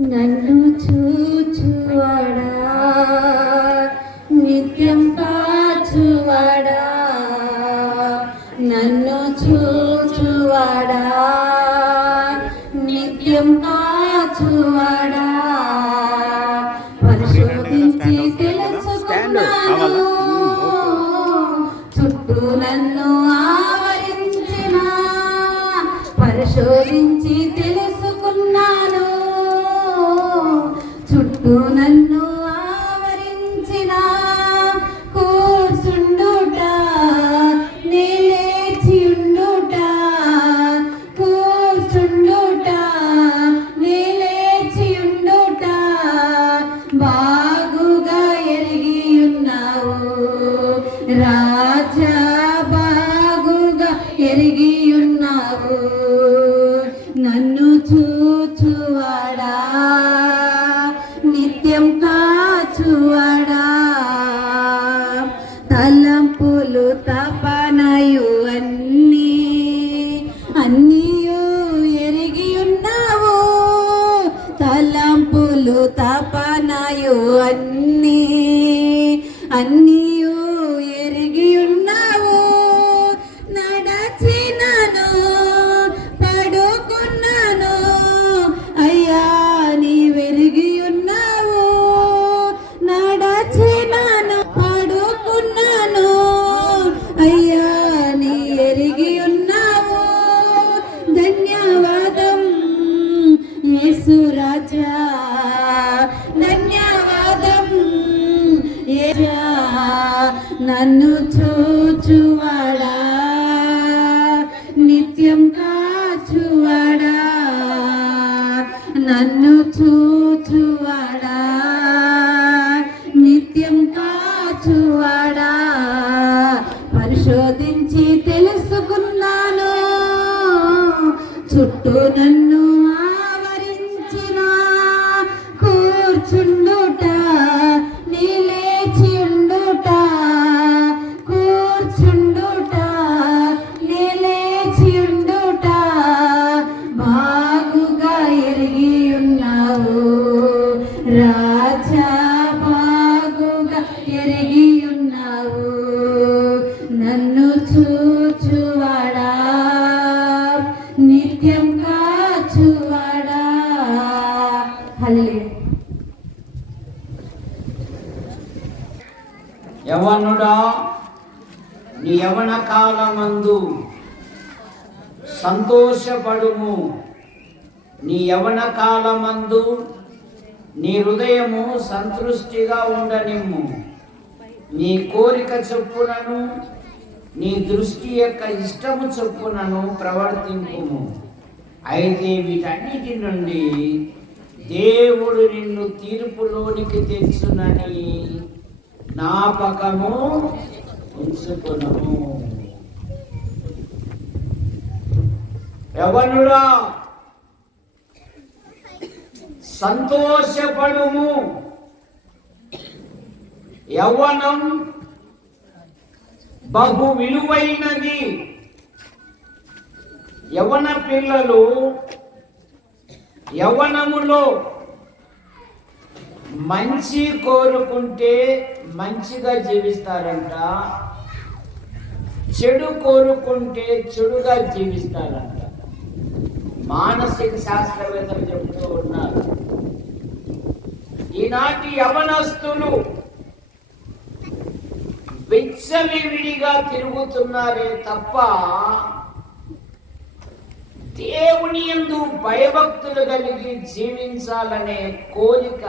నన్ను చూచువాడా, నిత్యం కాచువాడా, నన్ను చూచువాడా, నిత్యం కాచువాడా, పరిశోధించి తెలుసుకున్నాను, చుట్టూ నన్ను ఆవరించిన, పరిశోధించి తెలుసుకున్నాను, చుట్టూ నన్ను ఆవరించిన, కూర్చుండుట నే లేచియుండుట, కూర్చుండుట నే లేచియుండుట, బాగుగా ఎరిగి ఉన్నావు రాజా, బాగుగా ఎరిగి ఉన్నావు, నన్ను చూచువాడా, నిత్యం కాచువాడా, తలంపులు తపనయు అన్నీయు ఎరిగి ఉన్నావు, తలంపులు తపనయు అన్నీయు ఎరిగి ఉన్నావు, నడచినను పడుకున్నాను అయ్యా నీవెరిగి ఉన్నావు, నడచినను పడుకున్నాను అయ్యా నీ ఎరిగి ఉన్నావు, ధన్యవాదం యేసు రాజా, ధన్యవాదం యేసయ్యా, నన్ను చూచువాడా, నిత్యం కాచువాడా, నన్ను చూచువాడా, నిత్యం కాచువాడా, పరిశోధించి తెలుసుకున్నాను, చుట్టూ నన్ను ఆవరించిన, కూర్చుండుట నీ లేచియుండుట, కూర్చుండుట నీ లేచియుండుట, బాగుగా ఎరిగి ఉన్నావు రాజా, బాగుగా ఎరిగి ఉన్నావు, నన్ను చూచువాడా, నిత్యం కాచువాడా. హల్లెలూయా. యవ్వనుడా, నీ యవ్వన కాలమందు సంతోషపడుము, నీ యవ్వన కాలమందు నీ హృదయము సంతృష్టిగా ఉండనిమ్ము, నీ కోరిక చొప్పునను నీ దృష్టి యొక్క ఇష్టము చొప్పునను ప్రవర్తింపుము, అయితే వీటన్నిటి నుండి దేవుడు నిన్ను తీర్పులోనికి తెచ్చునని జ్ఞాపకము ఉంచుకునము. యవ్వనుడా, సంతోషపడుము, యవ్వనం బహు విలువైనది. యవ్వన పిల్లలు యవ్వనములో మంచి కోరుకుంటే మంచిగా జీవిస్తారంట, చెడు కోరుకుంటే చెడుగా జీవిస్తారంట. మానసిక శాస్త్రవేత్తలు చెబుతూ ఉన్నారు, ఈనాటి యవనస్తులు విచ్చలవిడిగా తిరుగుతున్నారే తప్ప దేవుని యందు భయభక్తులు కలిగి జీవించాలనే కోరిక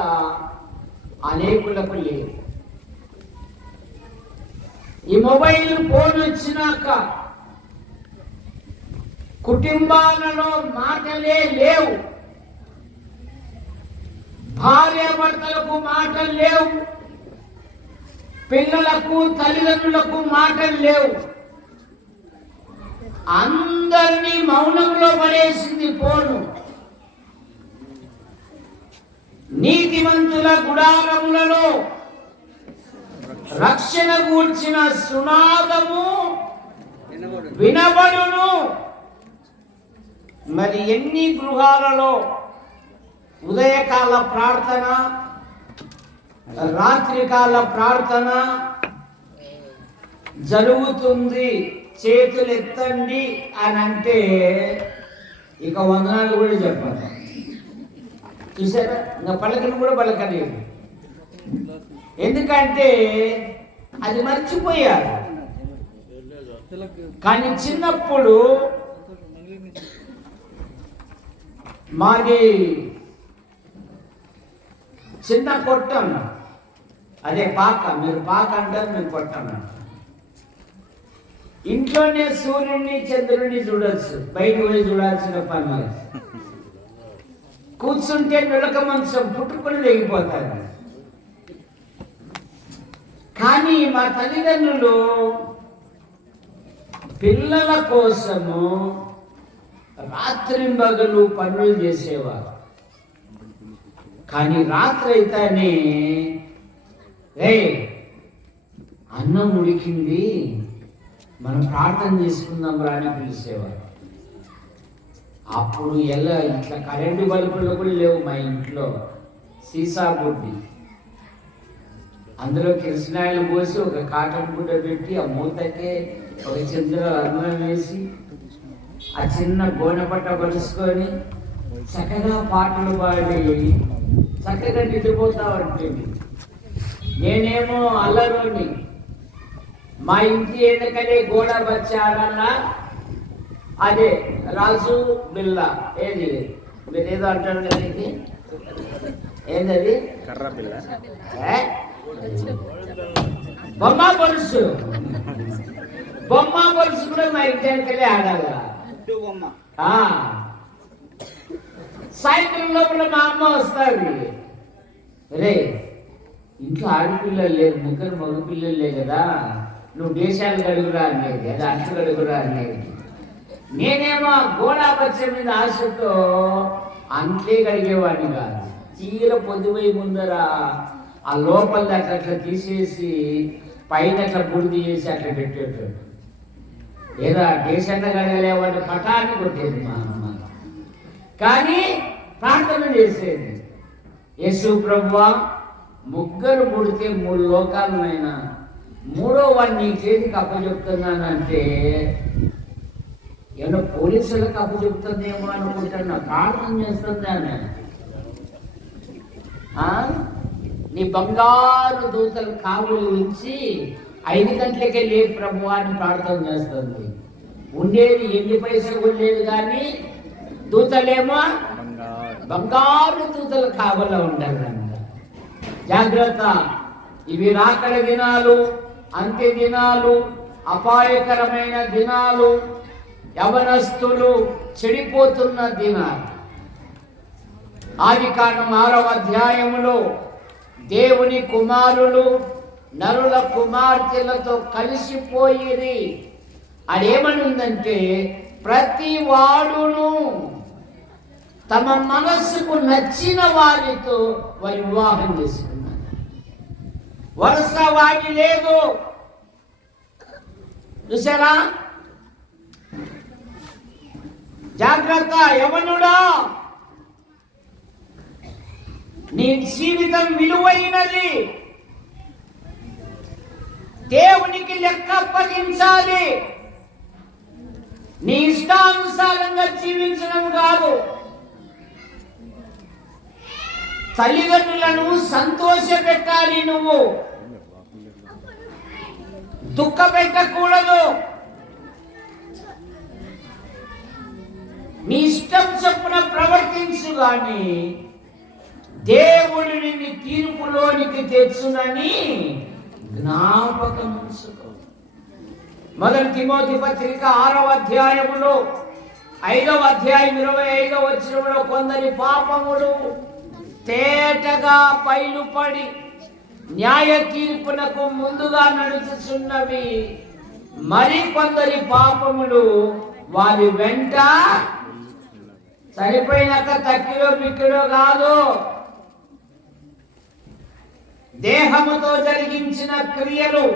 అనేకులకు లేదు. ఈ మొబైల్ ఫోన్ వచ్చినాక కుటుంబాలలో మాటలే లేవు, భార్యాభర్తలకు మాటలు లేవు, పిల్లలకు తల్లిదండ్రులకు మాటలు లేవు, అందరినీ మౌనంలో పడేసింది ఫోను. నీతిమంతుల గుడారములలో రక్షణ గూర్చిన సునాదము వినబడును. మరి ఎన్ని గృహాలలో ఉదయకాల ప్రార్థన, రాత్రికాల ప్రార్థన జరుగుతుంది, చేతులు ఎత్తండి అని అంటే ఇక వందనాలు కూడా చెప్పాలి. చూసారా, ఇంకా పలకని కూడా పలకలేదు. ఎందుకంటే అది మర్చిపోయారు. కానీ చిన్నప్పుడు మాది చిన్న కొట్టం, అదే పాక, మీరు పాక అంటారు, మేము కొట్టం. ఇంట్లోనే సూర్యుడిని చంద్రుడిని చూడొచ్చు, బయటకు పోయి చూడాల్సిన పని లేదు. కూర్చుంటే నులక మంచం పుట్టుకుని తెగిపోతారు. కానీ మా తల్లిదండ్రులు పిల్లల కోసము రాత్రింబగలు పనులు చేసేవారు. కానీ రాత్రి అయితేనే అన్నం ఉడికింది, మనం ప్రార్థన చేసుకుందాం రా అని పిలిచేవారు. అప్పుడు ఎలా ఇట్లా కరెంటు బల్బులు కూడా లేవు మా ఇంట్లో, సీసా బుడ్డి, అందులో కిరసనాయిలు పోసి ఒక కాటన్ గుడ్డ పెట్టి ఆ మూతకే ఒక చింతలో అన్నం వేసి ఆ చిన్న గోనెపట్ట పలుసుకొని చక్కగా పాటలు పాడి చక్కగా నిద్రపోతా ఉంటుంది. నేనేమో అల్లరోని, మా ఇంటి ఎన్నికలే గోడ వచ్చాడన్నా అదే రాజు బిల్ల, ఏది మీరు ఏదో అంటారు కదా, ఇది ఏంటది, కర్ర బిల్ల, బొమ్మ బొలుసు. బొమ్మ బొలుసు కూడా మా ఇంటి వెనకలే ఆడాల. సాయంత్రం లోపల మా అమ్మ వస్తుంది, రే ఇంట్లో ఆడపిల్లలు లేదు, ముగ్గురు మగ పిల్లలు లేదు కదా, నువ్వు దేశాలు గడుగురా అనేది, అది అంటు గడుగురా అనేది. నేనేమో గోడాపచ్చ మీద ఆశతో అంట్లే గడిగేవాడిని కాదు. తీర పొద్దుపోయి ముందర ఆ లోపల అట్లా తీసేసి పైన అట్లా బుడిది చేసి అట్లా పెట్టేటోడు. ఏదో దేశాన్ని గడగలేవాడిని పటాన్ని కొట్టేది మా అమ్మ. కానీ ప్రార్థన చేసేది, యేసు ప్రభువా ముగ్గురు ముడితే 3 లోకాలనైనా మూడో వాడిని నీ చేతికి అప్పచెప్తున్నానంటే ఏమన్నా పోలీసులకు అప్పచెప్తుందేమో అనుకుంటున్నా, ప్రార్థన చేస్తుందా. నీ బంగారు దూతలు కావులు ఉంచి 5 గంటలకే లే ప్రభు అని ప్రార్థన చేస్తుంది. ఉండేది 8 పైసలు కూడా లేదు, కానీ దూతలేమో బంగారు దూతలు కావలా ఉండాలంట. జాగ్రత్త, ఇవి రాకడ దినాలు, అంత్య దినాలు, అపాయకరమైన దినాలు, యవనస్తులు చెడిపోతున్న దినాలు. ఆదికాండం 6వ అధ్యాయములో దేవుని కుమారులు నరుల కుమార్తెలతో కలిసిపోయిరి. అదేమని ఉందంటే, ప్రతి వాడును తమ మనస్సుకు నచ్చిన వారితో వారి వివాహం చేసుకున్నారు. వరుస వాడి లేదు. చూసారా, జాగ్రత్త యవనుడా, నీ జీవితం విలువైనది, దేవునికి లెక్క అప్పగించాలి. నీ ఇష్టానుసారంగా జీవించడం కాదు. తల్లిదండ్రులను సంతోష పెట్టాలి, నువ్వు దుఃఖ పెట్టకూడదు. నీ ఇష్టం చొప్పున ప్రవర్తించు, గాని దేవుడు నిన్ను తీర్పులోనికి తెచ్చునని జ్ఞాపకం ఉంచుకో. 1 తిమోతి పత్రిక 6వ అధ్యాయములో 5వ అధ్యాయం 25వ వచనంలో కొందరి పాపములు తేటగా పైలుపడి న్యాయ తీర్పునకు ముందుగా నడుచుచున్నవి, మరి కొందరి పాపములు వారి వెంట సరిపోయినాక తక్కిలో బిక్కిలో కాదు, దేహముతో జరిగించిన క్రియలు,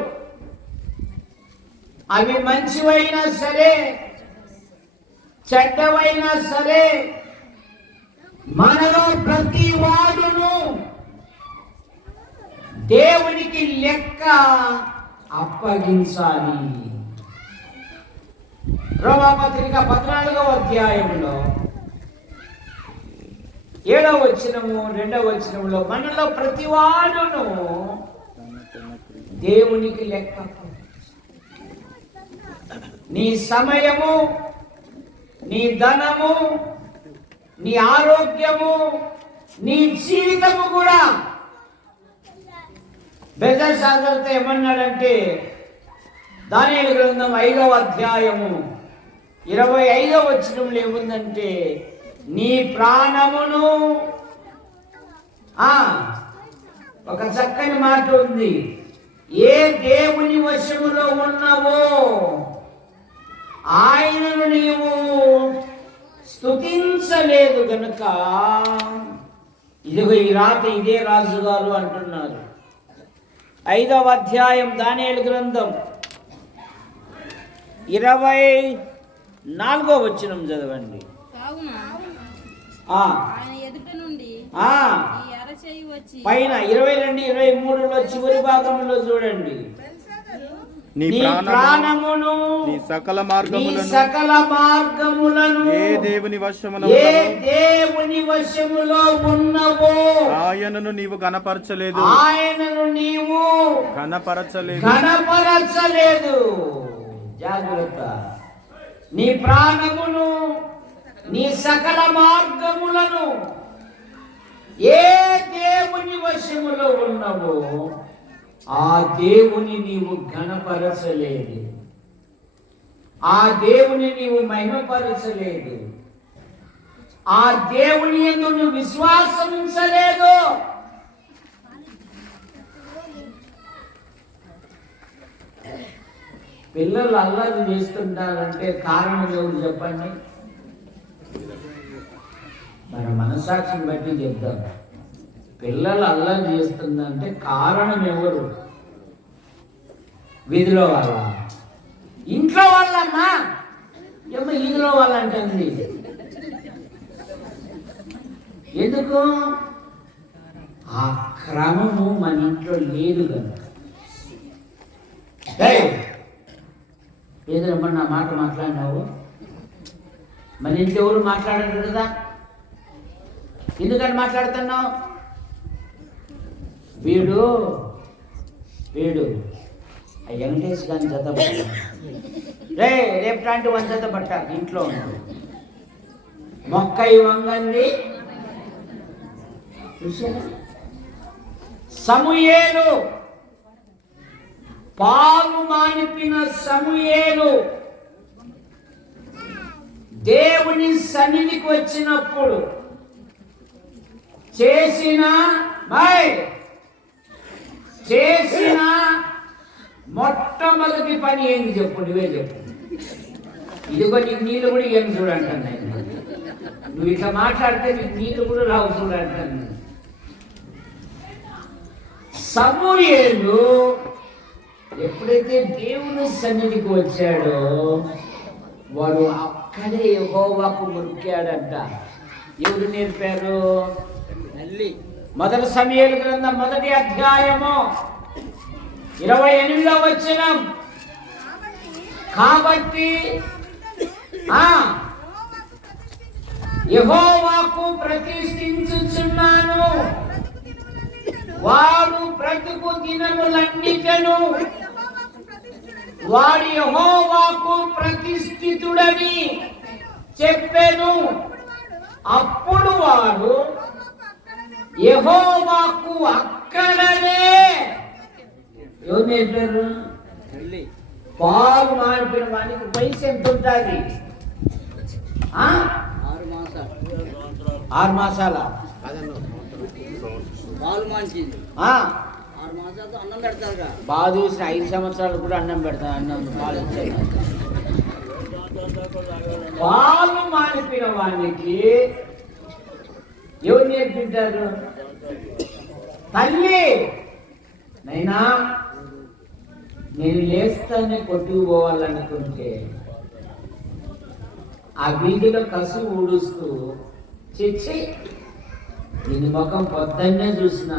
అవి మంచివైనా సరే చెడ్డవైనా సరే, మనలో ప్రతి దేవునికి లెక్క అప్పగించాలి. రోమాపత్రిక 14వ అధ్యాయంలో 7వ వచనము 2వ వచనంలో మనలో ప్రతివాడును దేవునికి లెక్క. నీ సమయము, నీ ధనము, నీ ఆరోగ్యము, నీ జీవితము కూడా. బెల్తెషాజరుతో ఏమన్నాడంటే దానియేలు గ్రంథం 5వ అధ్యాయము 25వ వచనంలో ఏముందంటే, నీ ప్రాణమును, ఒక చక్కని మాట ఉంది, ఏ దేవుని వశములో ఉన్నావో ఆయనను నీవు స్తుతించలేదు గనుక. ఇదిగో ఈ రాత్రి ఇదే రాజుగారు అంటున్నారు. 5వ అధ్యాయం దానియేలు గ్రంథం 24వ వచనం చదవండి. పైన 22-23లో చివరి భాగంలో చూడండి. నీ ప్రాణమును నీ సకల మార్గములను ఏ దేవుని వశములో ఉన్నవో ఆయనను నీవు గణపరచలేదు. జాగ్రత్త. నీ ప్రాణమును, నీ సకల మార్గములను ఏ దేవుని వశములో ఉన్నవో ఆ దేవుని నీవు ఘనపరచలేదు, ఆ దేవుని నీవు మహిమపరచలేదు, ఆ దేవుని యందు నువ్వు విశ్వాసం ఉంచలేదు. పిల్లలు అల్లరి చేస్తుంటారంటే కారణం ఎవరు చెప్పండి? మన మనసాక్షిని బట్టి చెప్తాం. పిల్లలు అల్లరి చేస్తుందంటే కారణం ఎవరు? వీధిలో వాళ్ళ, ఇంట్లో వాళ్ళమ్మా. ఏమో వీధిలో వాళ్ళంటుంది. ఎందుకు? ఆ క్రమము మన ఇంట్లో లేదు కనుక. ఏదైనా నా మాట మాట్లాడినావు, మన ఇంట్లో ఎవరు మాట్లాడరు కదా. ఎందుకని మాట్లాడుతున్నావు? వీడు ఆ వెంకటేష్ గారిని జత పట్టాడు, రేపు లాంటి 1 జత పట్టాడు ఇంట్లో ఉన్నాడు. మొక్కయి వంగంది సమూయేలు, పాలు మానిపిన సమూయేలు దేవుని సన్నిధికి వచ్చినప్పుడు చేసిన మొట్టమొదటి పని ఏంది చెప్పు? నువ్వే చెప్పు. ఇదిగో నీకు నీళ్ళు కూడా ఏం చూడంటాను. నువ్వు ఇట్లా మాట్లాడితే నీకు నీళ్ళు కూడా రావు చూడంటాను. సమూయేలు ఎప్పుడైతే దేవుని సన్నిధికి వచ్చాడో వాడు అక్కడే యెహోవాకు మొక్కాడంట. ఎవరు నేర్పారు? మొదటి సమూయేలు గ్రంథం 1వ అధ్యాయము 28వ వచనం. కాబట్టి యెహోవాకు ప్రతిష్ఠించుచున్నాను, వాడు బ్రతుకు దినములన్నిటను వాడి యెహోవాకు ప్రతిష్ఠితుడని చెప్పెను. అప్పుడు వాడు యెహోవాకు అక్కడనే, ఎవరు నేర్పారు? పాలు మాడిపిన వానికి వయసు ఎంత ఉంటుంది? 6 మాసాల పాలు మాంచింది. 6 మాసాలతో అన్నం పెడతారు. బాగా చూసిన 5 సంవత్సరాలు కూడా అన్నం పెడతాను. అన్నం పాలు ఇచ్చాను. పాలు మానిపిన వానికి ఎవరు నేర్పించారు? తల్లి, నైనా నేను లేస్తానే కొట్టుకుపోవాలనుకుంటే ఆ వీధిలో కసు ఊడుస్తూ చిచ్చి దీని ముఖం పొద్దున్నే చూసిన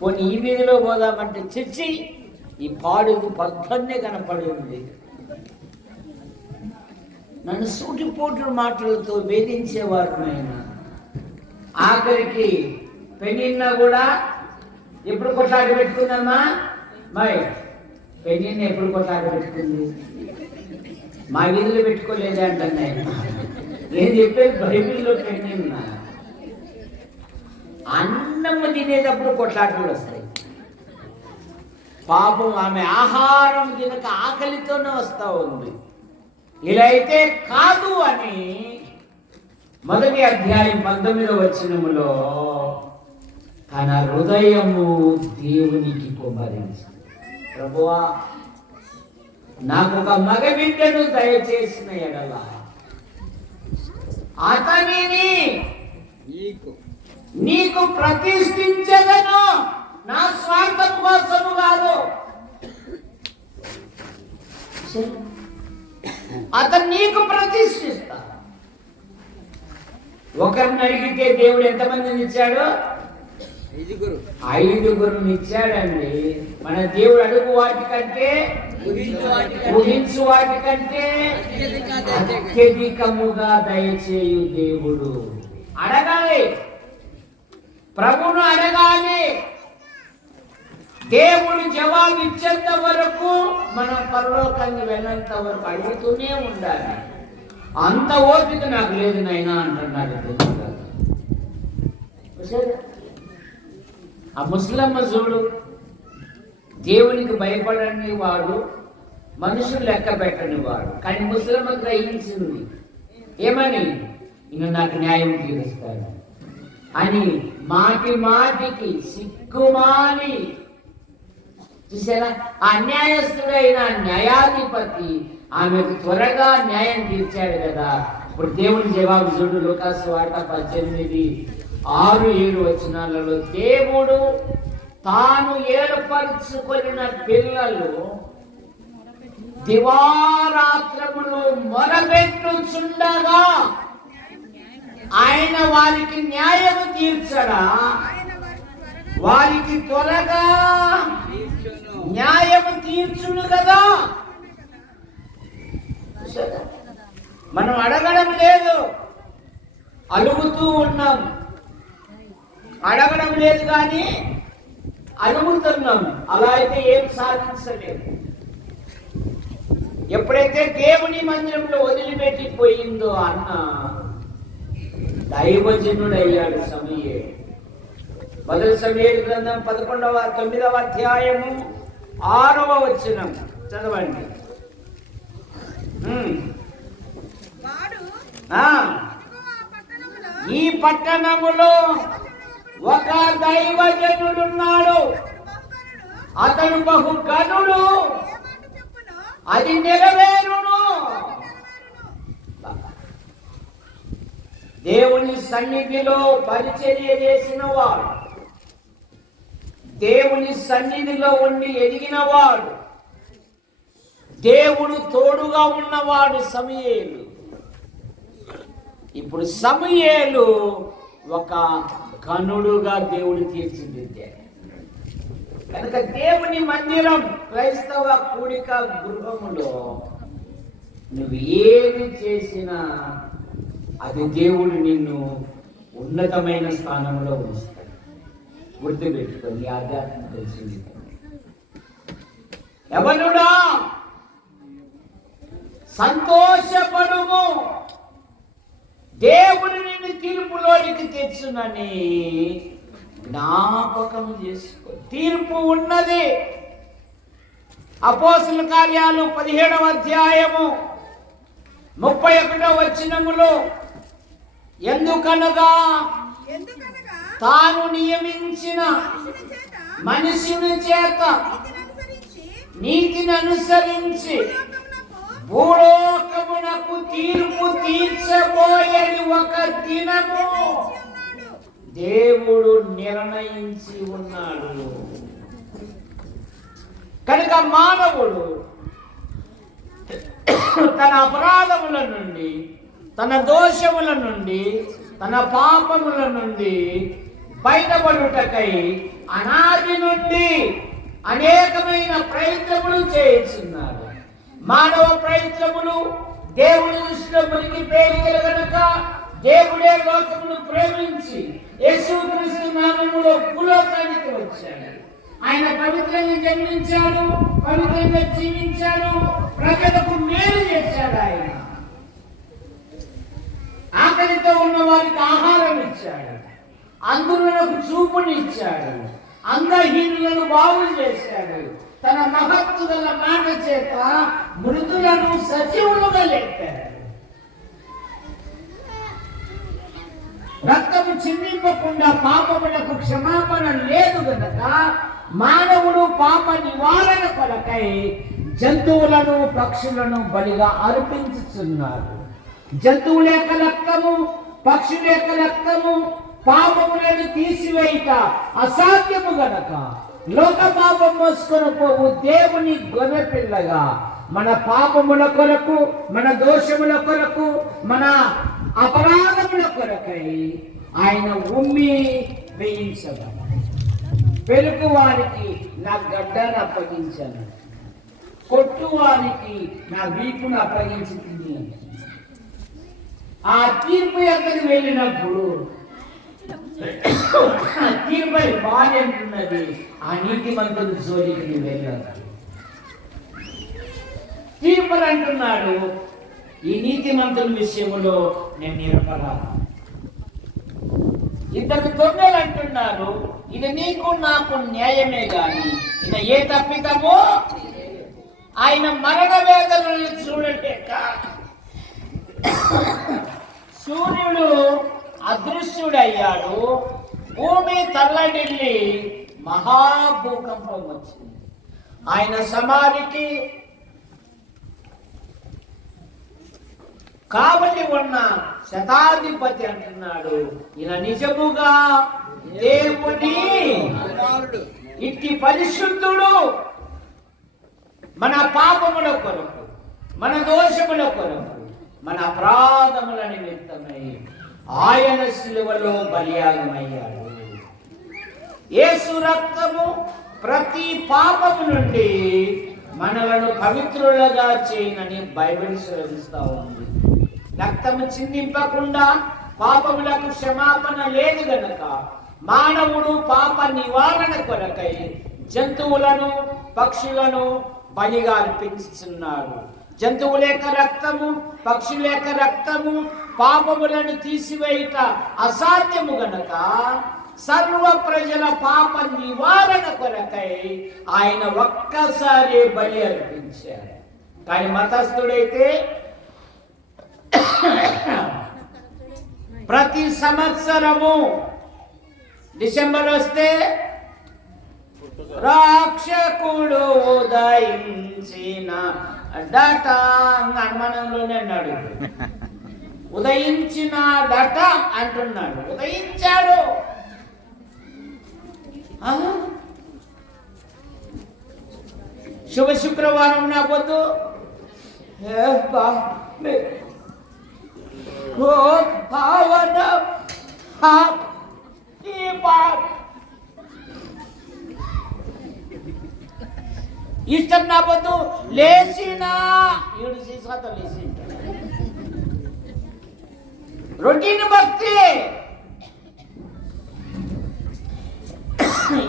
పోనీ ఈ వీధిలో పోదామంటే చిచ్చి ఈ పాడుకు పక్కనే కనపడింది. నన్ను సూటిపోటు మాటలతో వేధించేవారు నాయన. ఆఖరికి పెనిన్న కూడా ఎప్పుడు కొట్లాట పెట్టుకుందమ్మా? మై పెనిన్న ఎప్పుడు కొట్లాట పెట్టుకుంది? మా వీధిలో పెట్టుకోలేదే అంటాను నేను. నేను చెప్పేది బైబిల్లో పెనిన్న. అన్నము తినేటప్పుడు కొట్లాటలు వస్తాయి. పాపం ఆమె ఆహారం తినక ఆకలితోనే వస్తా ఉంది. ఇలా అయితే కాదు అని 1వ అధ్యాయం 19వ వచనములో తన హృదయము దేవునికి కుమ్మరించింది. ప్రభువా, నాకు ఒక మగ బిడ్డను దయచేసిన ఎడల అతనిని నీకు ప్రతిష్ఠించదను, నా స్వార్థం కోసము కాదు. అతను నీకు ప్రతిష్ఠిస్తా. ఒకరిని అడిగితే దేవుడు ఎంతమందిని ఇచ్చాడు? 5గురుని ఇచ్చాడండి. మన దేవుడు అడుగు వాటికంటే ఊహించు వాటికంటే అత్యధికముగా దయచేయు దేవుడు. అడగాలి, ప్రభువును అడగాలి. దేవుడు జవాబు ఇచ్చేంత వరకు మనం పరలోకాన్ని వెళ్ళేంత వరకు అడుగుతూనే ఉండాలి. అంత ఓపిక నాకు లేదు నాయనా అంటున్నాడు. ఆ ముస్లమ్మ చూడు, దేవునికి భయపడని వాడు, మనుషులు లెక్క పెట్టని వాడు. కానీ ముస్లమ్మ గ్రహించింది ఏమని, ఈయన నాకు న్యాయం తీరుస్తాడు అని. మాటి మాటికి సిగ్గుమాని చూసారా, ఆ అన్యాయస్తుడైన న్యాయాధిపతి ఆమెకు త్వరగా న్యాయం తీర్చాడు కదా. ఇప్పుడు దేవుని జవాబు చూడు, లూకాసు వార్త 18:6-7 వచనాలలో దేవుడు తాను ఏర్పరచుకొనిన పిల్లలు దివారాత్రములు మొరబెట్టుచుండగా ఆయన వారికి న్యాయము తీర్చడా? వారికి త్వరగా న్యాయము తీర్చును కదా. మనం అడగడం లేదు, అడుగుతూ ఉన్నాం. అడగడం లేదు కానీ అడుగుతున్నాం. అలా అయితే ఏం సాధించలేదు. ఎప్పుడైతే దేవుని మందిరంలో వదిలిపెట్టిపోయిందో అన్న దైవజనుడయ్యాడు సమూయేలు. 1 సమూయేలు గ్రంథం 9వ అధ్యాయము 6వ వచనం చదవండి. ఈ పట్టణములో ఒక దైవజనుడున్నాడు, అతడు బహు గనుడు, అది నెరవేరును. దేవుని సన్నిధిలో పరిచర్య చేసిన వాడు, దేవుని సన్నిధిలో ఉండి ఎదిగినవాడు, దేవుడు తోడుగా ఉన్నవాడు సమూయేలు. ఇప్పుడు సమూయేలు ఒక ఘనుడుగా దేవుడు తీర్చిదిద్దాడు. కనుక దేవుని మందిరం, క్రైస్తవ కూడిక గృహములో నువ్వు ఏమి చేసినా అది దేవుడు నిన్ను ఉన్నతమైన స్థానంలో ఉంచుతాడు. గుర్తుపెట్టుకోండి, ఆధ్యాత్మిక తెలిసింది. ఎవనుడా సంతోషపడుము, దేవుడు నిన్ను తీర్పులోనికి తెచ్చునని జ్ఞాపకం చేసుకో. తీర్పు ఉన్నది. అపోస్తలుల కార్యాలు 17వ అధ్యాయము 31వ వచనములో, ఎందుకనగా తాను నియమించిన మనిషిని చేత నీతిని అనుసరించి భూలోకమునకు తీర్పు తీర్చబోయేది ఒక దినము దేవుడు నిర్ణయించి ఉన్నాడు. కనుక మానవుడు తన అపరాధముల నుండి, తన దోషముల నుండి, తన పాపముల నుండి బయటపడుటకై అనాది నుండి అనేకమైన ప్రయత్నములు చేస్తున్నారు. మానవ ప్రయత్నములు దేవుని దృష్టిలో మురికి ప్రేమికలు గనుక దేవుడే లోకమును ప్రేమించి యేసుక్రీస్తు నామములో భూలోకానికి వచ్చాడు. ఆయన పవిత్రంగా జన్మించాడు, పవిత్రంగా జీవించాడు, ప్రజలకు మేలు చేశాడు. ఆయన ఆకలితో ఉన్న వారికి ఆహారం ఇచ్చాడు, అందులకు చూపునిచ్చాడు, అంగహీనులను బాగు చేశాడు. తన మహత్తు గల మాట చేత మృతులను సజీవులుగా లేపాడు. రక్తము చిందింపకుండా పాపములకు క్షమాపణ లేదు గనక మానవుడు పాప నివారణ కొరకై జంతువులను పక్షులను బలిగా అర్పించుతున్నారు. జంతువుల యొక్క రక్తము, పక్షుల యొక్క రక్తము పాపములను తీసివేయుట అసాధ్యము గనక లోక పాపం మోసుకొని పోవు దేవుని గొర్రెపిల్లగా మన పాపముల కొరకు, మన దోషముల కొరకు, మన అపరాధముల కొరకై ఆయన ఉమ్మి వేయించగా పెరుగు వారికి నా గడ్డను అప్పగించను, కొట్టు వారికి నా వీపును అప్పగించింది. ఆ తీర్పు ఎక్కడికి వెళ్ళినప్పుడు తీర్పై భార్య అంటున్నది, ఆ నీతిమంతుడు జోలికి వెళ్ళారు. తీర్పులు అంటున్నాడు, ఈ నీతిమంతుల విషయంలో నేను నిరపరాధి. ఇద్దరు దొంగలు అంటున్నారు, ఇది నీకు నాకు న్యాయమే గాని ఇది ఏ తప్పిదమో ఆయన మరణ వేదనలు చూడలేక సూర్యుడు అదృశ్యుడయ్యాడు, భూమి తల్లడిల్లి మహాభూకంపం వచ్చింది. ఆయన సమాధికి కాబట్టి ఉన్న శతాధిపతి అంటున్నాడు, ఈయన నిజముగా దేవుని ఇట్టి పరిశుద్ధుడు. మన పాపముల కొరకు, మన దోషముల కొరకు, మన అపరాధముల నిమిత్తమై ఆయన శిలువలో బలియాగమయ్యాడు. యేసు రక్తము ప్రతి పాపము నుండి మనలను పవిత్రులుగా చేయనని బైబిల్ శ్రమిస్తా ఉంది. రక్తము చిందింపకుండా పాపములకు క్షమాపణ లేదు గనక మానవుడు పాప నివారణ కొరకై జంతువులను పక్షులను బలిగా అర్పించుచున్నాడు. జంతువుల యొక్క రక్తము, పక్షుల యొక్క రక్తము పాపములను తీసివేయుట అసాధ్యము గనక సర్వ ప్రజల పాప నివారణ కొరకై ఆయన ఒక్కసారి బలి అర్పించాడు. కానీ మతస్థుడైతే ప్రతి సంవత్సరము డిసెంబర్ వస్తే రాక్షకుడు ఉదయించిన డట అనుమానంలోనే అన్నాడు. ఉదయించిన డట అంటున్నాడు, ఉదయించాడు. శుభ శుక్రవారం నా పొద్దు భావన ఇష్టం నా పొద్దు లేచినా ఈడు సీసాతో లేచి రొటీన్ భక్తి.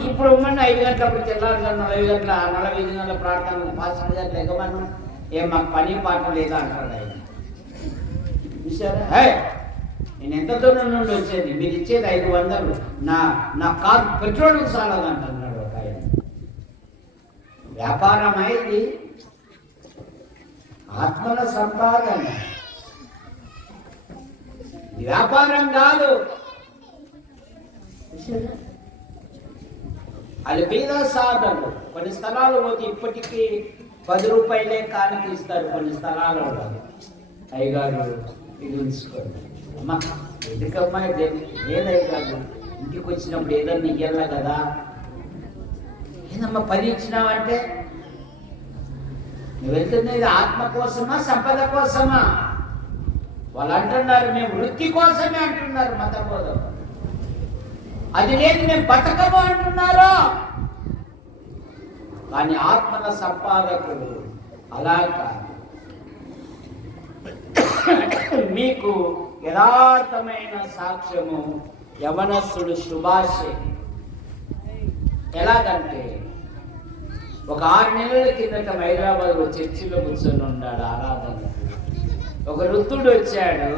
ఇప్పుడు ఉమ్మడి 5 గంటలప్పుడు తెల్లారుజాము 4 గంటల 45 గంటల ప్రార్థన 10 గంటల ఎగమను ఏం మాకు పని పాట లేదా అంటాడు ఆయన. చూసారా, నేను ఎంత దూరం నుండి వచ్చేది, మీరు ఇచ్చేది 500, నా కారు పెట్రోల్ చాలదు అంటున్నాడు ఒక ఆయన. వ్యాపారం అయింది, ఆత్మల సంపాదన వ్యాపారం కాదు. అది బీద సాధనలు. కొన్ని స్థలాలు పోతే ఇప్పటికీ 10 రూపాయలే కానికి ఇస్తారు. కొన్ని స్థలాలలో అయ్యగారు ఇది ఉంచుకోండి అమ్మా, ఎందుకమ్మా ఏదయ్యగారు ఇంటికి వచ్చినప్పుడు ఏదన్నా ఇయ్యాల కదా, ఏదమ్మా 10 ఇచ్చినావంటే నువ్వు వెళ్తున్నది ఆత్మ కోసమా సంపద కోసమా? వాళ్ళు అంటున్నారు మేము వృత్తి కోసమే అంటున్నారు మత బోధం. అది లేదు మేము బతకము అంటున్నారు. కానీ ఆత్మల సంపాదకుడు అలా కాదు. మీకు యథార్థమైన సాక్ష్యము యవనస్తుడు సుభాషే. ఎలాగంటే ఒక 6 నెలల కిందట హైదరాబాద్లో చర్చిలో కూర్చొని ఉన్నాడు ఆరాధన. ఒక వృద్ధుడు వచ్చాడు,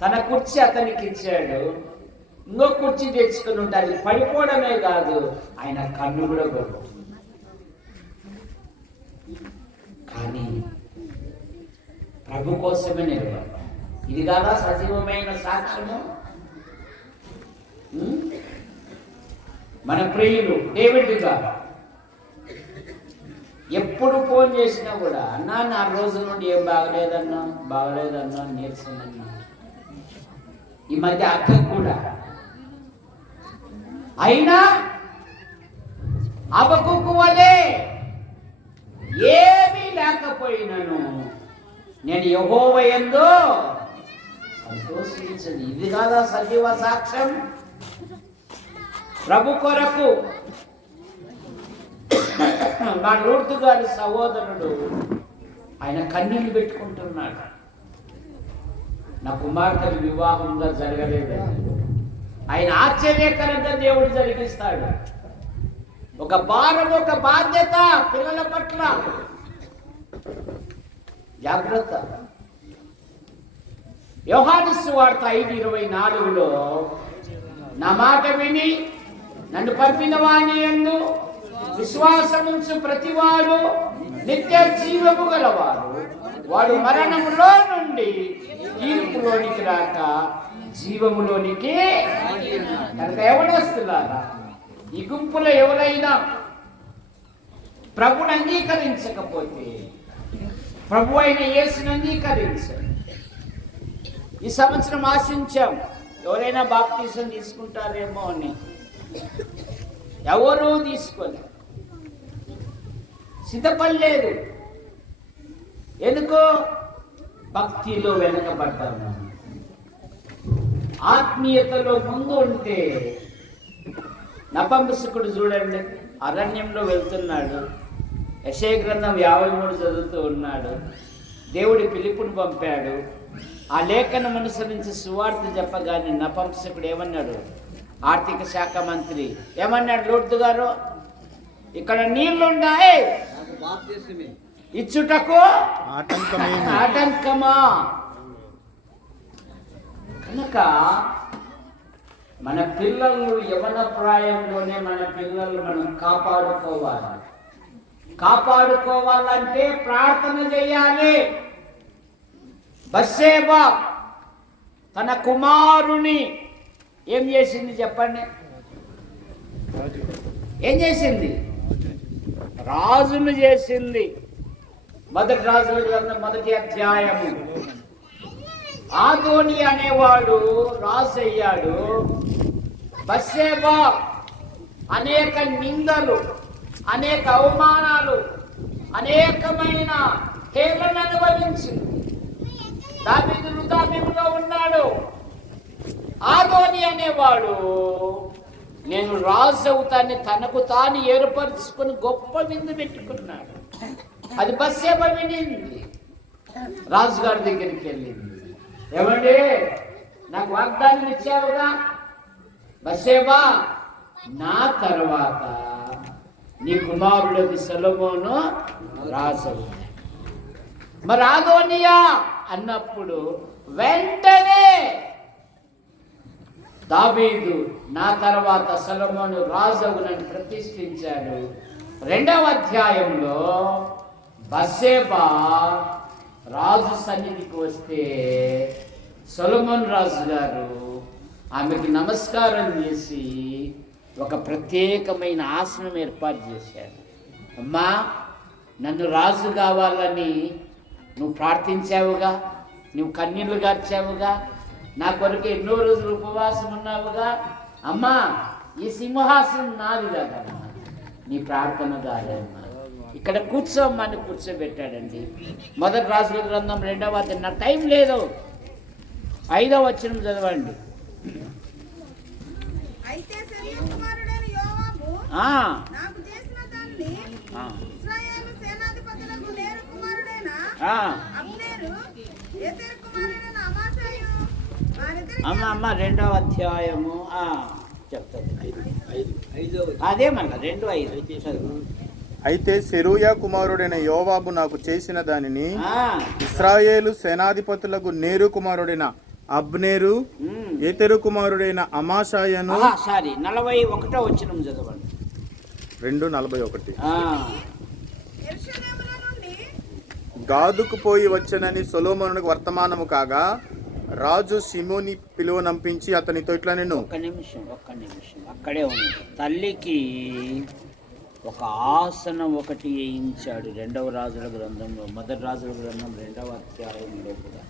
తన కుర్చీ అతనికి ఇచ్చాడు. ఇంకో కుర్చీ తెచ్చుకుని ఉంటే అది పడిపోవడమే కాదు, ఆయన కన్ను కూడా కొడు. కానీ ప్రభు కోసమే నిలబడ్డా. ఇది కాదా సజీవమైన సాక్ష్యము? మన ప్రియులు డేవిడ్ గారు ఎప్పుడు ఫోన్ చేసినా కూడా, అన్నా 4 రోజుల నుండి ఏం బాగలేదన్నా నీరసనన్నా. ఈ మధ్య అక్కకు కూడా అయినా హబక్కూకు వలె ఏమీ లేకపోయినను నేను యెహోవా యందు సంతోషించదు. ఇది కాదా సజీవ సాక్ష్యం? ప్రభు కొరకు మా లూర్దు గారి సహోదరుడు ఆయన కన్నీళ్లు పెట్టుకుంటున్నాడు. నా కుమార్తెలు వివాహంగా జరగలేదని. ఆయన ఆశ్చర్యకరంగా దేవుడు జరిగిస్తాడు. ఒక భారం, ఒక బాధ్యత పిల్లల పట్ల. జాగ్రత్త. యోహాను సువార్త 5:24లో నా మాట విని నన్ను పంపిన వాని యందు విశ్వాసముంచు ప్రతివాడు నిత్య జీవము గలవాడు, వాడు మరణములో నుండి తీర్పులోనికి రాక జీవములోనికి. కనుక ఎవడొస్తున్నారా ఈ గుంపులో ఎవరైనా ప్రభుని అంగీకరించకపోతే, ప్రభు అయిన యేసుని అంగీకరించారు. ఈ సంవత్సరం ఆశించాం ఎవరైనా బాప్తిసం తీసుకుంటారేమో అని. ఎవరూ తీసుకొని సిద్ధపడలేదు. ఎందుకో భక్తిలో వెనకబడ్డాము. ఆత్మీయతలో ముందు ఉంటే, నపుంసకుడు చూడండి అరణ్యంలో వెళ్తున్నాడు, యెషయా గ్రంథం 53 చదువుతూ ఉన్నాడు. దేవుడి పిలుపుని పంపాడు. ఆ లేఖనం అనుసరించి సువార్త చెప్పగానే నపుంసకుడు ఏమన్నాడు? ఆర్థిక శాఖ మంత్రి ఏమన్నాడు? లూర్దు గారు, ఇక్కడ నీళ్లున్నాయి, ఇచ్చుటకు ఆటంకమా? కనుక మన పిల్లలు యవన ప్రాయంలోనే మన పిల్లలు మనం కాపాడుకోవాలి. కాపాడుకోవాలంటే ప్రార్థన చేయాలి. బత్షెబా తన కుమారుని ఏం చేసింది చెప్పండి? ఏం చేసింది? రాజును చేసింది. 1 రాజుల గ్రంథం 1వ అధ్యాయము. ఆదోని అనేవాడు రాజు అయ్యాడు. బత్షెబా అనేక నిందలు, అనేక అవమానాలు, అనేకమైన హేళనను అనుభవించింది. దావీదు వృద్ధాప్యంలో ఉన్నాడు. ఆదోని అనేవాడు నేను రాజు అవుతాన్ని తనకు తాను ఏర్పరచుకుని గొప్ప విందు పెట్టుకున్నాడు. అది బత్షెబా వినింది. రాజుగారి దగ్గరికి వెళ్ళింది. ఏమండి, నాకు వాగ్దానం ఇచ్చావుగా బత్షెబా, నా తర్వాత నీ కుమారుడికి సొలొమోను రాజు. మరి ఆదోనియా అన్నప్పుడు వెంటనే దావీదు నా తర్వాత సొలొమోను రాజునని ప్రతిష్ఠించాడు. 2వ అధ్యాయంలో బత్షెబా రాజు సన్నిధికి వస్తే సొలొమోను రాజు గారు ఆమెకి నమస్కారం చేసి ఒక ప్రత్యేకమైన ఆసనం ఏర్పాటు చేశారు. అమ్మా, నన్ను రాజు కావాలని నువ్వు ప్రార్థించావుగా, నువ్వు కన్నీళ్లు గార్చావుగా, నా కొరకు ఎన్నో రోజులు ఉపవాసం ఉన్నావుగా. అమ్మా, ఈ సింహాసనం నాది కదా, నీ ప్రార్థన కాదమ్మా, ఇక్కడ కూర్చోమ్మని కూర్చోబెట్టాడండి. 1 రాజుల గ్రంథం 2వ అధ్యాయం. నా టైం లేదు, 5వ వచనం చదవండి. అయితే సెరూయా కుమారుడైన యోవాబు ఆ, నాకు చేసిన దాన్ని ఆ, ఇశ్రాయేలు సేనాధిపతులకు నేరు కుమారుడైన ఆ. అబ్నేరు ఏతేరు కుమారుడైన అమాసాయు వారిద్దరికి అమ్మ 2వ అధ్యాయము చెప్తుంది అదే మళ్ళా 2:5 చదువు. అయితే సెరూయా కుమారుడైన యోవాబు నాకు చేసిన దానిని ఆ, ఇశ్రాయేలు సేనాధిపతులకు నేరు కుమారుడైన అబ్నేరు ఉమ్. ఏతెరు కుమారుడైన అమాషాయను సారీ 41వ వచనం చదవండి. 2:41 యెరూషలేములో నుండి గాదుకు పోయి వచ్చనని సొలొమోనుకు వర్తమానము కాగా రాజు షిమోని పిలువనంపించి అతనితో ఇట్లా నేను ఒక్క నిమిషం అక్కడే ఉంది. తల్లికి ఒక ఆసనం ఒకటి వేయించాడు 2వ రాజుల గ్రంథంలో, మొదటి రాజుల గ్రంథం 2వ అధ్యాయంలో కూడా.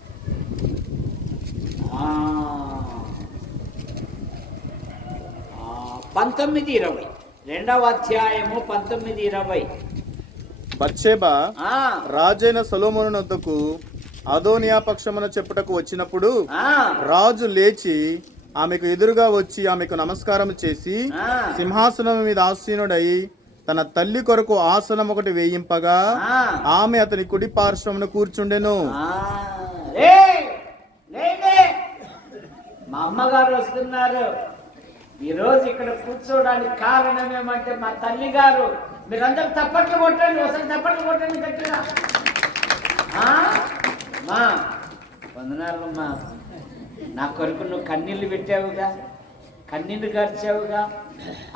19:20 2వ అధ్యాయము 19:20. బత్షెబా రాజైన సొలొమోను వద్దకు అదోనియా పక్షమున చెప్పుటకు వచ్చినప్పుడు రాజు లేచి ఆమెకు ఎదురుగా వచ్చి ఆమెకు నమస్కారం చేసి సింహాసనం మీద ఆసీనుడై తన తల్లి కొరకు ఆసనం ఒకటి వేయింపగా ఆమె అతని కుడి పార్శ్వమున కూర్చుండెను. మా అమ్మగారు వస్తున్నారు ఈరోజు ఇక్కడ కూర్చోవడానికి కారణం ఏమంటే మా తల్లి గారు. మీరందరూ తప్పట్లు కొట్టండి, ఒకసారి తప్పట్లు కొట్టండి గట్టిగా. మా వందనాలు మా, నా కొరకు నువ్వు కన్నీళ్ళు పెట్టావుగా, కన్నీళ్ళు గడిచావుగా,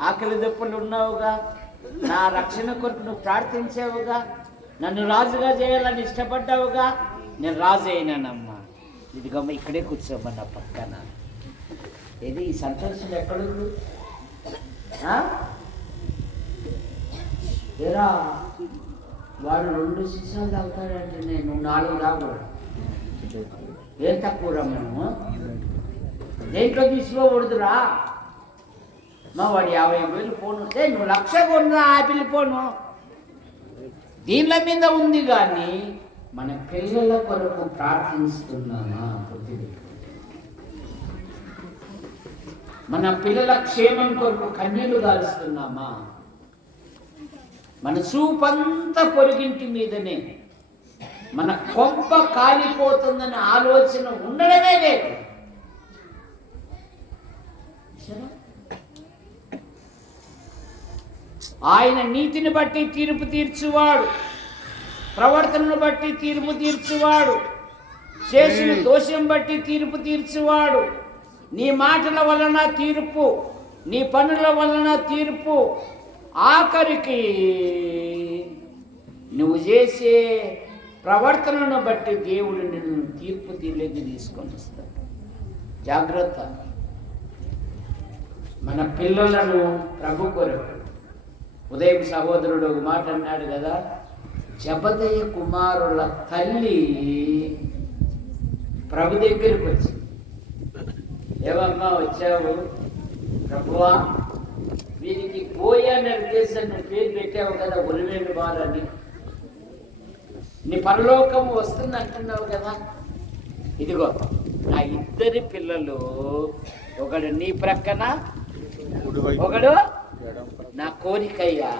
ఆకలి దెప్పులు ఉన్నావుగా, నా రక్షణ కొరకు నువ్వు ప్రార్థించావుగా, నన్ను రాజుగా చేయాలని ఇష్టపడ్డావుగా, నేను రాజు అయినానమ్మా. ఇదిగమ్మ ఇక్కడే కూర్చోమ్మా నా పక్కన. ఇది ఈ సంతోషం ఎక్కడుంది? ఏరా వాడు 2 సీసాలు తాగుతాడంటే నేను 4 తాగుతాడు. ఏం తక్కువ మనము దేంట్లో తీసుకోకూడదురా. మా వాడు 50,000 ఫోన్ వస్తే నువ్వు 1,00,000 కొన్నా ఆపిల్ ఫోను. దీనిల మీద ఉంది కానీ మన పిల్లల కొరకు ప్రార్థిస్తున్నామా? మన పిల్లల క్షేమం కొరకు కన్నీళ్లు గారుస్తున్నామా? మన చూపంతా పొరుగింటి మీదనే, మన కొంప కాలిపోతుందనే ఆలోచన ఉండడమే లేదు. ఆయన నీతిని బట్టి తీర్పు తీర్చువాడు, ప్రవర్తనను బట్టి తీర్పు తీర్చువాడు, చేసిన దోషం బట్టి తీర్పు తీర్చువాడు. నీ మాటల వలన తీర్పు, నీ పనుల వలన తీర్పు, ఆఖరికి నువ్వు చేసే ప్రవర్తనను బట్టి దేవుడు నిన్ను తీర్పు తీర్లేకి తీసుకొని వస్తాడు. జాగ్రత్త. మన పిల్లలను ప్రభు కొరకు. ఉదయం సహోదరుడు ఒక మాట అన్నాడు కదా, జబదయి కుమారుల తల్లి ప్రభు దగ్గరికి వచ్చి, ఏమమ్మా వచ్చావు? ప్రభువా, వీరికి పోయా నిర్దేశం పేరు పెట్టావు కదా, ఒలివేలు వారని. నీ పరలోకము వస్తుంది అంటున్నావు కదా. ఇదిగో నా 2 పిల్లలు, ఒకడు నీ ప్రక్కన, ఒకడు నా కోరికయ్యా.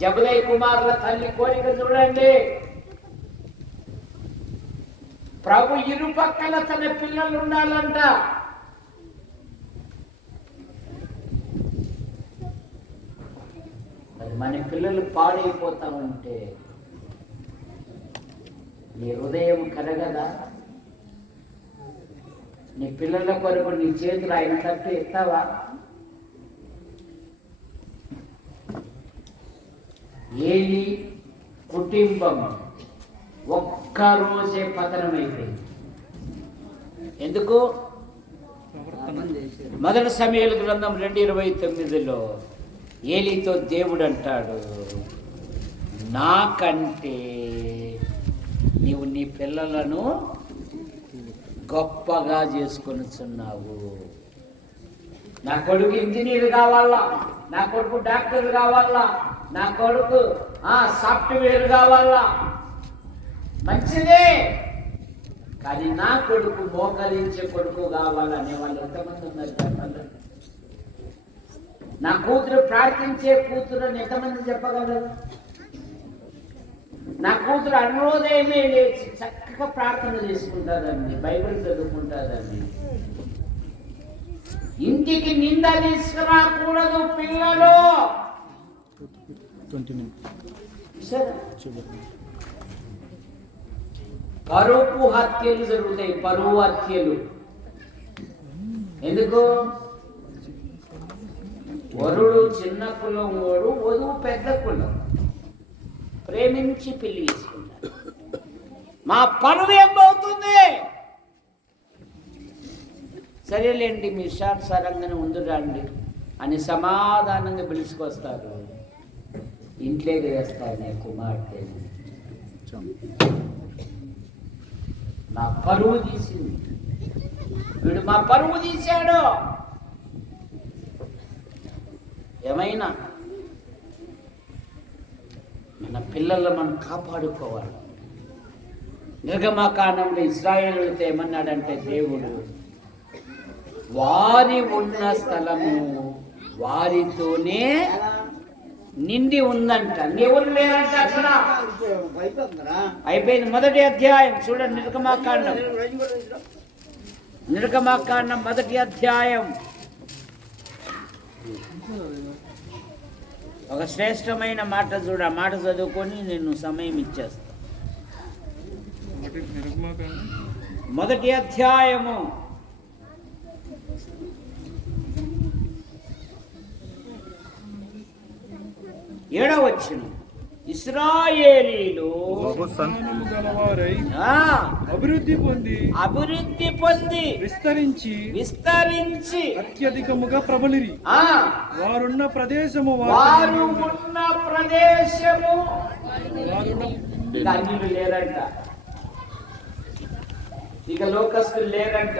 జబదయి కుమారుల తల్లి కోరిక చూడండి. ప్రభు ఇరుపక్కల తన పిల్లలు ఉండాలంట. మరి మన పిల్లలు పాడైపోతా ఉంటే నీ హృదయం కరగదా? నీ పిల్లల కొరకు నీ చేతులు ఆయన తట్టు ఎత్తావా? ఏలి కుటుంబం ఒక్కరోజే పతనమైపోయింది. ఎందుకు? మొదటి సమూయేలు గ్రంథం 2:29లో ఏలీతో దేవుడు అంటాడు, నాకంటే నీవు నీ పిల్లలను గొప్పగా చేసుకొనిచున్నావు. నా కొడుకు ఇంజనీర్ కావాలా, నా కొడుకు డాక్టర్ కావాలా, నా కొడుకు సాఫ్ట్వేర్ కావాలా, మంచిదే. కానీ నా కొడుకు మోకరించే కొడుకు కావాలనే వాళ్ళు ఎంతమంది ఉన్నారు చెప్పండి. నా కూతురు ప్రార్థించే కూతురు అని ఎంతమంది చెప్పగలరు? నా కూతురు అనురోధమే లేచి చక్కగా ప్రార్థన చేసుకుంటారండి, బైబిల్ చదువుకుంటారండి. ఇంటికి నింద తీసుకురాకూడదు పిల్లలు. పరుపు హత్యలు జరుగుతాయి, పరువు హత్యలు. ఎందుకు? వరుడు చిన్న కులం వాడు, వధువు పెద్ద కులం, ప్రేమించి పెళ్లి చేసుకుంటారు. మా పరువు ఏమవుతుంది? సరేలేండి మీ ఇష్టానుసారంగానే ఉందిరండి అని సమాధానంగా పిలుచుకొస్తారు. ఇంట్లోకి వేస్తారు నీ కుమార్తె. నా పరువు తీసింది, వీడు మా పరువు తీశాడు. ఏమైనా మన పిల్లలు మనం కాపాడుకోవాలి. నిర్గమకాండంలో ఇశ్రాయేలుతో ఏమన్నాడంటే దేవుడు, వారి ఉన్న స్థలము వారితోనే నిండి ఉందంట, ఎవరు లేరంట అక్కడ. అయిపోయింది మొదటి అధ్యాయం చూడండి. నిర్గమకాండం మొదటి అధ్యాయం. ఒక శ్రేష్టమైన మాట చూడ, మాట చదువుకొని నేను సమయం ఇచ్చేస్తా. మొదటి అధ్యాయము 7వ వచనం. ఇశ్రాయేలీలు అభివృద్ధి పొంది విస్తరించి అత్యధికముగా ప్రబలిరి. వారున్న ప్రదేశము అన్యులు లేరంట, ఇక లోకస్తులు లేరంట,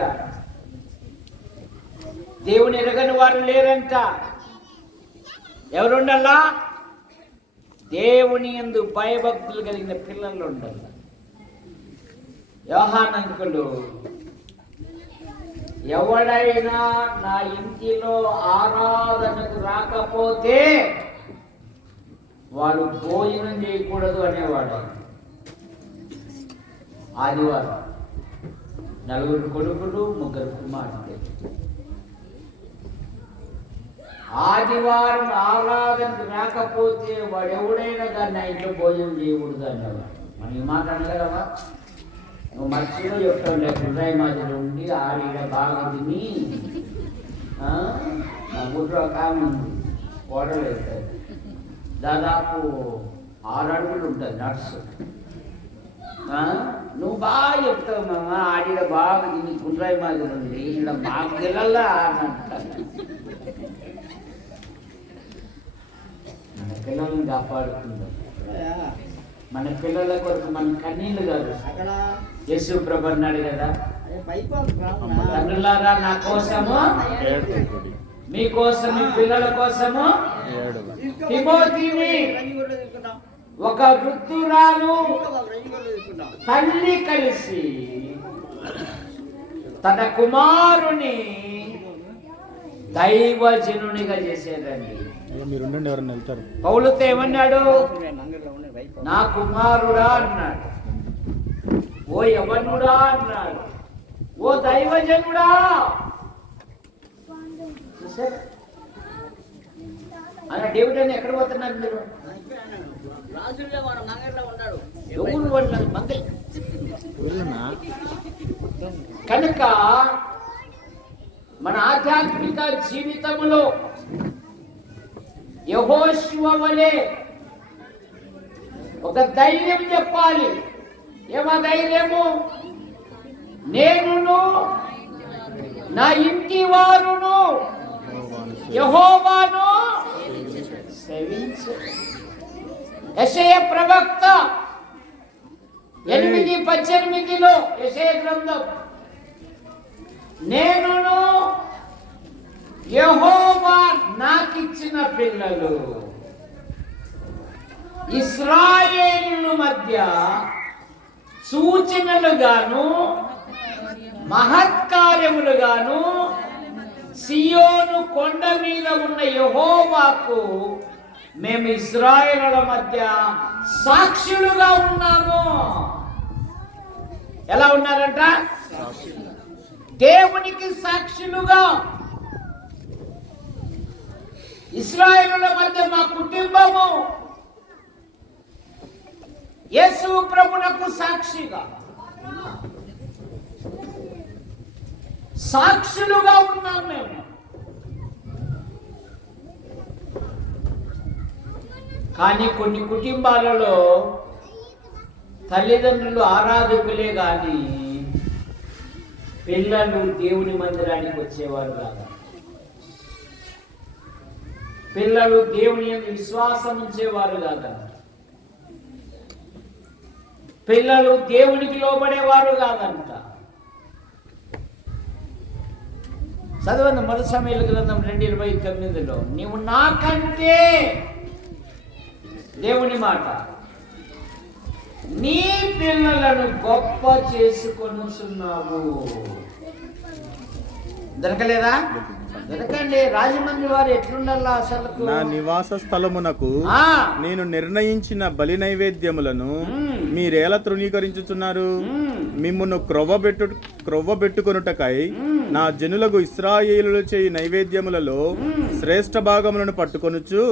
దేవుని ఎరగని వారు లేరంట. ఎవరుండాలా? దేవుని యందు భయభక్తులు కలిగిన పిల్లలు ఉండాలి. యోహానంకులు, ఎవడైనా నా ఇంటిలో ఆరాధనకు రాకపోతే వాడు భోజనం చేయకూడదు అనేవాడు. ఆదివారం 4 కొడుకులు 3 కుమార్తె. ఆదివారం ఆరాధనకు రాకపోతే వాడు ఎవడైనా దాన్ని ఆ ఇంట్లో భోజనం చేయకూడదు అన్నవాడు. మనం ఈ మాట అనగలవా? నువ్వు మర్చిలో చెప్తావు, హృదయ మాదిరి ఉండి ఆడిన బాగా తిని. నా ఊళ్ళో ఒక ఆమె ఉంది, ఓడలు వేస్తుంది, దాదాపు 6 అడుగులు ఉంటుంది నట్స్. నువ్వు బాగా చెప్తావు మామ, ఆడిన బాగా తిని గుండ్రాయి మాదిరి ఉంది, ఇక్కడ మాకు పిల్లల్లా అంటారు. మన పిల్లల్ని కాపాడుకుందాం. మన పిల్లల కొరకు మన కన్నీళ్ళు కాదు. యేసు ప్రభు అన్నాడు కదా, తండ్రులారా నా కోసము, మీకోసం, మీ పిల్లల కోసము తిమోతిని, ఒక వృద్ధురాలు తల్లి కలిసి తన కుమారుని దైవజనునిగా చేసేదండి. పౌలుతో ఏమన్నాడు? నా కుమారుడా అన్నాడు, ఓ యవనుడా అన్నాడు, ఓ దైవజనుడా. అలా డేవిడ్ అని ఎక్కడ పోతున్నారు మీరు? కనుక మన ఆధ్యాత్మిక జీవితంలో యెహోషువ వలె ఒక ధైర్యం చెప్పాలి. ఏమా ధైర్యము? నేనును నా ఇంటి వారును యెహోవాను సేవించు. యెషయా ప్రవక్త 8:18 యెషయా గ్రంథం, నేనును యెహోవా నాకిచ్చిన పిల్లలు ఇశ్రాయేలు మధ్య సూచనలుగాను మహత్కార్యములుగాను సియోను కొండ మీద ఉన్న యెహోవాకు మేము ఇశ్రాయేలుల మధ్య సాక్షులుగా ఉన్నాము. ఎలా ఉన్నారంట? దేవునికి సాక్షులుగా. ఇశ్రాయేలుల మధ్య మా కుటుంబము యేసు ప్రభువునకు సాక్షిగా, సాక్షులుగా ఉన్నాం మేము. కానీ కొన్ని కుటుంబాలలో తల్లిదండ్రులు ఆరాధకులే కానీ పిల్లలు దేవుని మందిరానికి వచ్చేవారు కాదు. పిల్లలు దేవుని యందు విశ్వాసం ఉంచేవారు కాదు. పిల్లలు దేవునికి లోబడేవారు కాదంట. చదవండి మొదటి సమూయేలు గ్రంథం 2:29. నీవు నాకంటే, దేవుని మాట, నీ పిల్లలను గొప్ప చేసుకొనుచున్నావు. దొరకలేదా? దొరకండి. రాజమండ్రి వారు ఎట్లుండాలా అసలు? నా నివాస స్థలమునకు నేను నిర్ణయించిన బలి నైవేద్యములను మీరేలా తృణీకరించుచున్నారు? మిమ్మును క్రొవ్వబెట్టుకొనుటకై నా జనులకు ఇశ్రాయేలుల చేయి నైవేద్యములలో శ్రేష్ఠ భాగములను పట్టుకొనుచు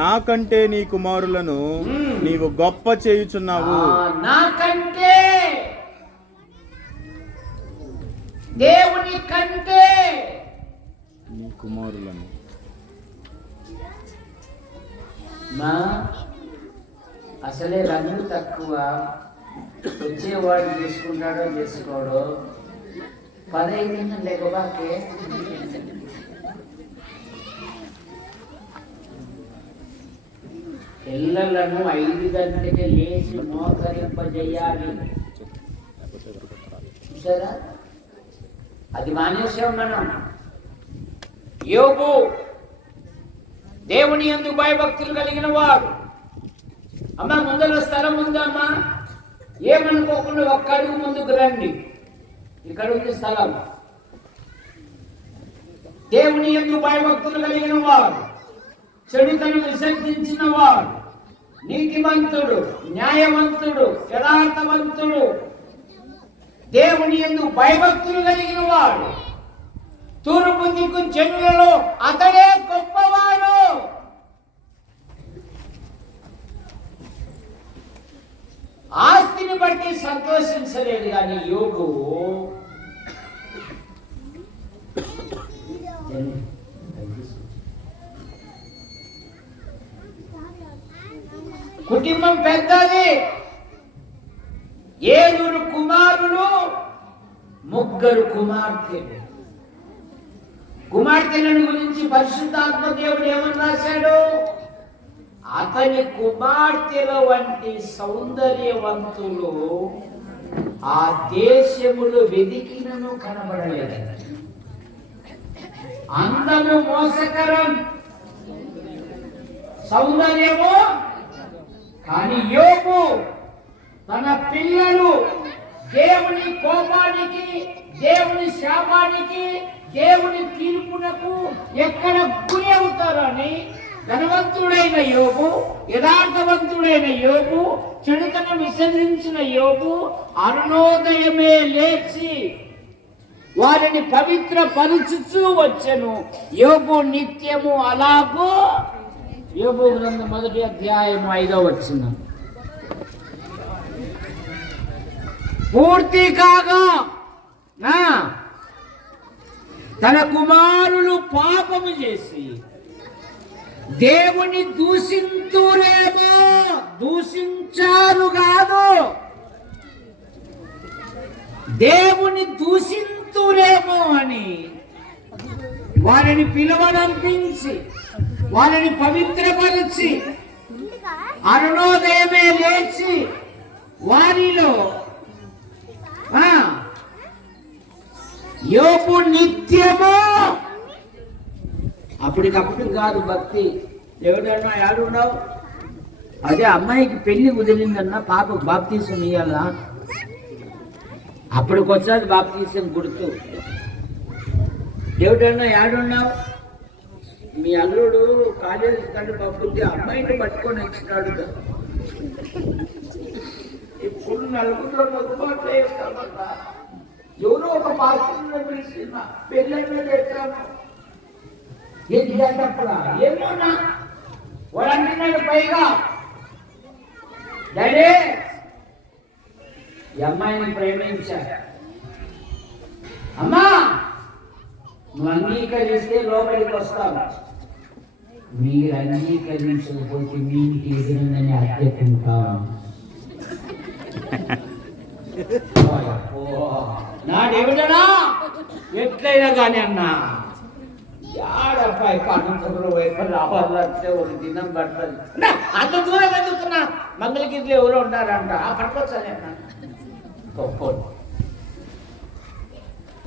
నాకంటే నీ కుమారులను నీవు గొప్ప చేయుచున్నావు. నాకంటే, దేవుని కంటే నీ కుమారులను. మా అసలే రంగు తక్కువ, వచ్చేవాడు చేసుకుంటాడో చేసుకోడో, 15 లేకబాకే పిల్లలను 5 గంటలకి లేచి మోకరింపజేయాలి. చూసారా? అది మానేసాం మనం. యోబు దేవుని యందు భయభక్తులు కలిగిన వాడు. అమ్మా ముందర స్థలం ఉందమ్మా, ఏమనుకోకుండా ఒక్క అడుగు ముందుకు రండి, ఇక్కడ ఉంది స్థలం. దేవుని యందు భయభక్తులు కలిగిన వాడు, చెడుతను విసర్జించిన వాడు, నీతిమంతుడు, న్యాయవంతుడు, యథార్థవంతుడు, దేవుని యందు భయభక్తులు కలిగిన వాడు, తూర్పు దిక్కు జనులలో అతడే గొప్పవాడు. ఆస్తిని బట్టి సంతోషించలేదు కానీ యోబు కుటుంబం పెద్దది, 7 కుమారులు, 3 కుమార్తెలు. కుమార్తెలను గురించి పరిశుద్ధాత్మ దేవుడు ఏమని రాశాడు? అతని కుమార్తెల వంటి సౌందర్యవంతులు ఆ దేశములు వెదికినను కనబడలేదు. అందము మోసకరం, సౌందర్యము. కానీ యోబు తన పిల్లలు దేవుని కోపానికి, దేవుని శాపానికి, దేవుని తీర్పునకు ఎక్కడ గురి అవుతారని ధనవంతుడైన యోబు, యథార్థవంతుడైన యోబు, చెడుతను విసర్జించిన యోబు అరుణోదయమే లేచి వారిని పవిత్ర పరుచుచూ వచ్చెను. యోబు నిత్యము అలాగూ. యోబు గ్రంథం 1వ అధ్యాయం 5వ వచనం. పూర్తి కాగా తన కుమారులు పాపము చేసి దేవుని దూషింతురేమో, దూషించారు కాదు, దేవుని దూషింతురేమో అని వారిని పిలువనంపించి వారిని పవిత్రపరిచి అరుణోదయమే లేచి వారిలో యోబు నిత్యము. అప్పటికప్పుడు కాదు భక్తి. ఎవడన్నా ఏడున్నావు? అదే అమ్మాయికి పెళ్లి కుదిరిందన్నా పాపకు బాప్తీసం ఇయ్యాలా, అప్పటికొచ్చాది బాప్తీసం గుర్తు. దేవుడన్నా ఏడున్నావు? మీ అల్లుడు కాలేజీ కంటే పంపుద్ది అమ్మాయిని పట్టుకొని వచ్చినాడు. ఇప్పుడు నలుగురిలో నవ్వుబాట్లు వేస్తామన్నా ఎవరో ఒక పాత్రలో పిలిచిన పెళ్ళైనా చేస్తాను. ఏంటి తప్పుడా? ఏమోనా వాడు అంటున్నాడు పైగా, డాడీ ఈ అమ్మాయిని ప్రేమించా. అమ్మా నువ్వు అంగీకరిస్తే లోపలికి వస్తావు, మీరు అంగీకరించకపోతే మీ ఇంటి ఎదురుందని అద్దెకుంటాం. నాడేమిటనా ఎట్లయినా కానీ అన్నా యాడబ్బాయి అనంతపురం వైపు రావాలంటే ఒక దినం పడుతుంది. అంత దూరం ఎందుకున్నా? మంగళగిరిలో ఎవరో ఉన్నారంట, పట్టుకొచ్చాను అన్న.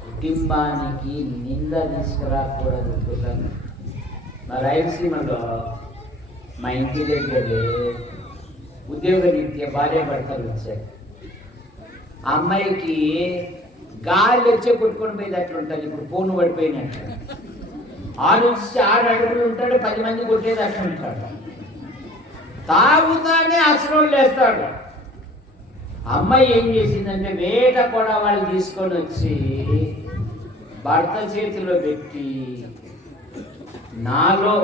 కుటుంబానికి నింద తీసుకురాకూడదు. మా రాయలసీమలో మా ఇంటి దగ్గరే ఉద్యోగరీత్యా భార్య భర్తలు వచ్చారు. ఆ అమ్మాయికి గాలి వచ్చే కొట్టుకొని పోయేది అట్లా ఉంటుంది. ఇప్పుడు ఫోన్ పడిపోయినట్టు 6 నుంచి 6 అడుగులు ఉంటాడు, 10 మంది కొట్టేది అట్లా ఉంటాడు. తాగుతానే అసలు లేస్తాడు. అమ్మాయి ఏం చేసిందంటే వేట కూడా వాళ్ళు తీసుకొని వచ్చి భర్త చేతిలో పెట్టి, నాలో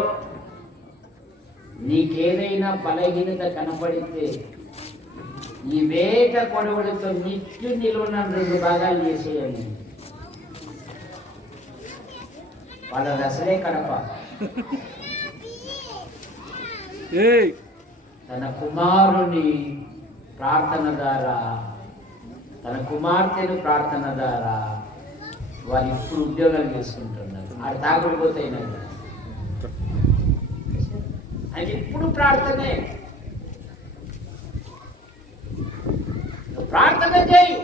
నీకేదైనా బలహీనత కనపడితే ఈ వేట కొడవడితో నిత్యం నిలువన 2 భాగాలు చేసేయాలి. వాళ్ళ అసలే కడప. తన కుమారుని ప్రార్థన ద్వారా, తన కుమార్తెను ప్రార్థన ద్వారా వారు ఇప్పుడు ఉద్యోగాలు చేసుకుంటున్నారు. ఆడ తాగడిపోతే అది ఇప్పుడు ప్రార్థనే. ప్రార్థన చేయి.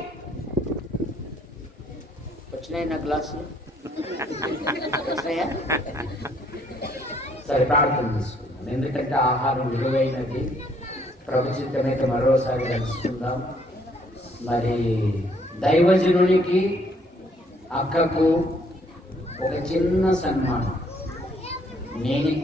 వచ్చినాయి నా గ్లాసులు? సరే ప్రార్థన చేసుకుందాం. ఎందుకంటే ఆహారం విలువైనది. ప్రభుత్వమైతే మరోసారి కలుసుకుందాం. మరి దైవజనునికి అక్కకు ఒక చిన్న సన్మానం. నేనే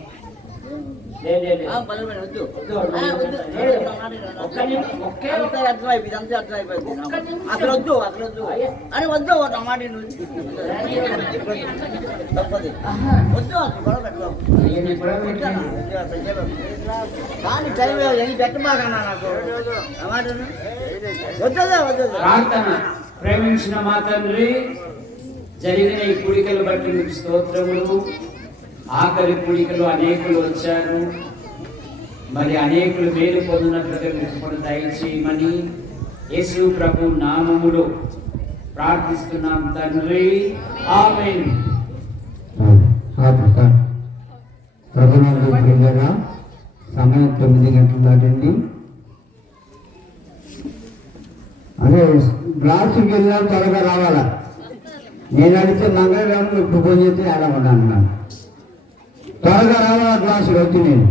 ప్రేమించిన మా తండ్రి, జరిగిన ఈ కూడికలు బట్టి మీకు స్తోత్రములు. ఆఖరి కూడికలు అనేకులు వచ్చారు. మరి అనేకులు మేలు పొందినట్లుగా మీకు కూడా దయచేయమని యేసు ప్రభు నామములో ప్రార్థిస్తున్నాం తండ్రి. ఆమేన్. సమయం 9 గంటలు దాటండి. అదే గ్లాసుకి వెళ్ళినా త్వరగా రావాలా. నేను అడిగితే మంగళవారం ఇప్పుడు ఫోన్ చేస్తే ఎలా ఉన్నాను. త్వరగా రావాలా గ్లాసులు వచ్చి నేను